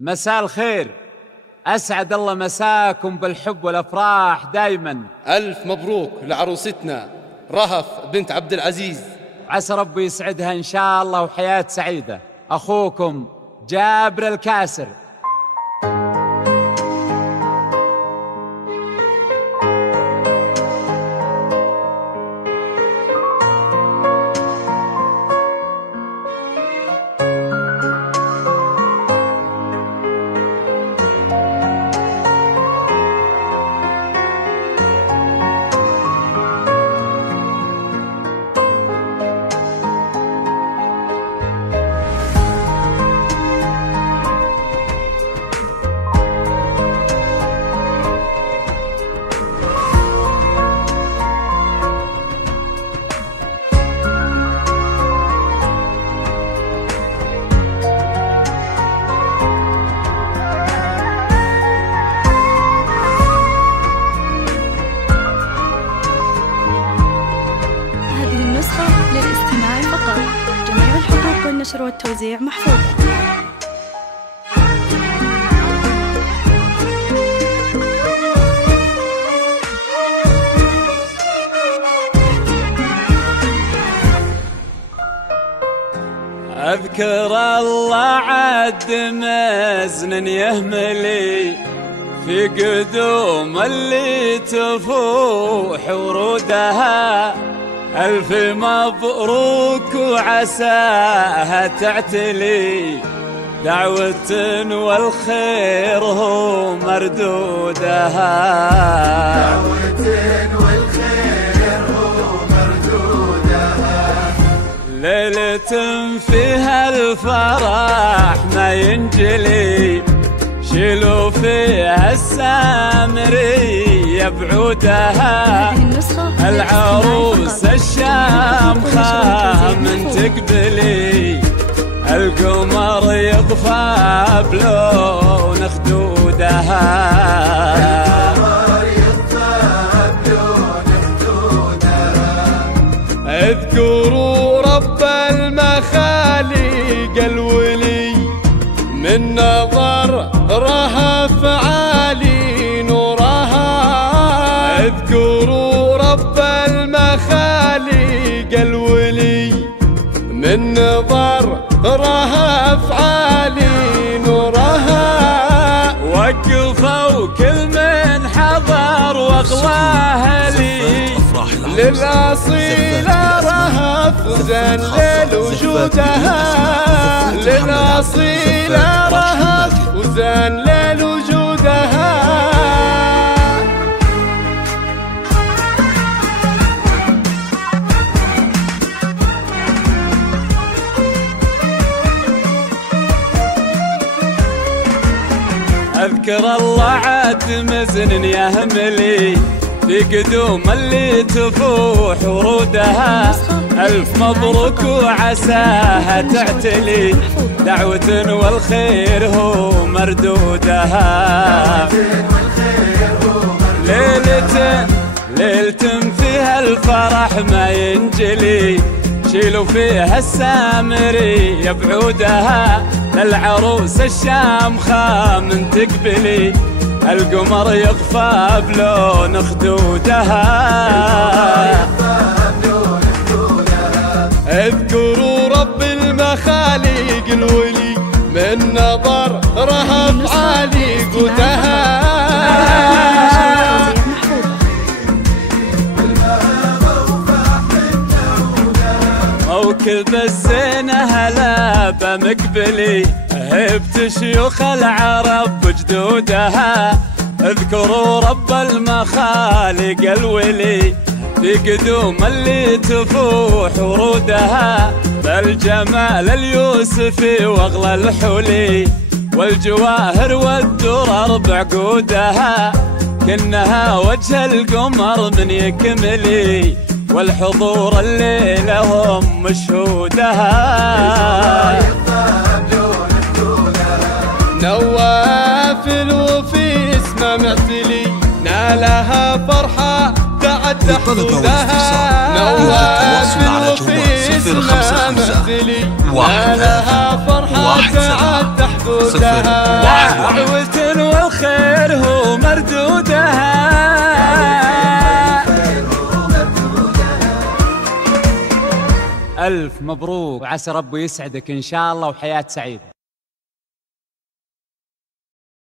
مساء الخير، أسعد الله مساكم بالحب والأفراح دايما. ألف مبروك لعروستنا رهف بنت عبد العزيز، عسى ربي يسعدها إن شاء الله وحياة سعيدة. أخوكم جابر الكاسر. للاستماع فقط. جميع الحقوق والنشر والتوزيع محفوظة. أذكر الله عد مزن يهملي في قدوم اللي تفوح ورودها، ألف مبروك وعساها تعتلي، دعوة والخير هو مردودها، دعوة والخير هو مردودها، ليلة فيها الفرح ما ينجلي، شيلوا فيها السامرية بعودها، العروس الشامخة من تقبلي، القمر يطفى بلون خدودها، اذكروا رب المخاليق الولي، من نظر رهف عالي نورها، اذكروا رب المخاليق الولي، من نظر رهف عالي نورها، وقفوا كل من حضر واغلاه لي، للأصيلة رهف وزن ليل وجودها، للأصيلة رهف وزن ليل وجودها. أذكر الله عاد مزن يهملي في قدوم اللي تفوح ورودها، ألف مبروك وعساها تعتلي، دعوة والخير هو مردودها، ليلة فيها الفرح ما ينجلي، شيلوا فيها السامرية بعودها، للعروس الشامخة من تقبلي، القمر يطفى بلون خدودها، اذكروا رب المخاليق الولي، من نظر رهف عالي قدها، موكب الزينة هلا بمقبلي، هبت شيوخ العرب بجدودها، اذكروا رب المخالق الولي، في قدوم اللي تفوح ورودها، بالجمال اليوسفي واغلى الحلي، والجواهر والدرر بعقودها، كنها وجه القمر من يكملي، والحضور الليلة هم مشهودها، نوافل وفي اسمه معتلي، نالها فرحة تعد حدودها، نوافل وفي اسمه معتلي، نالها فرحة تعد حدودها. ومردودها. ألف مبروك وعسى ربي يسعدك إن شاء الله وحياة سعيدة.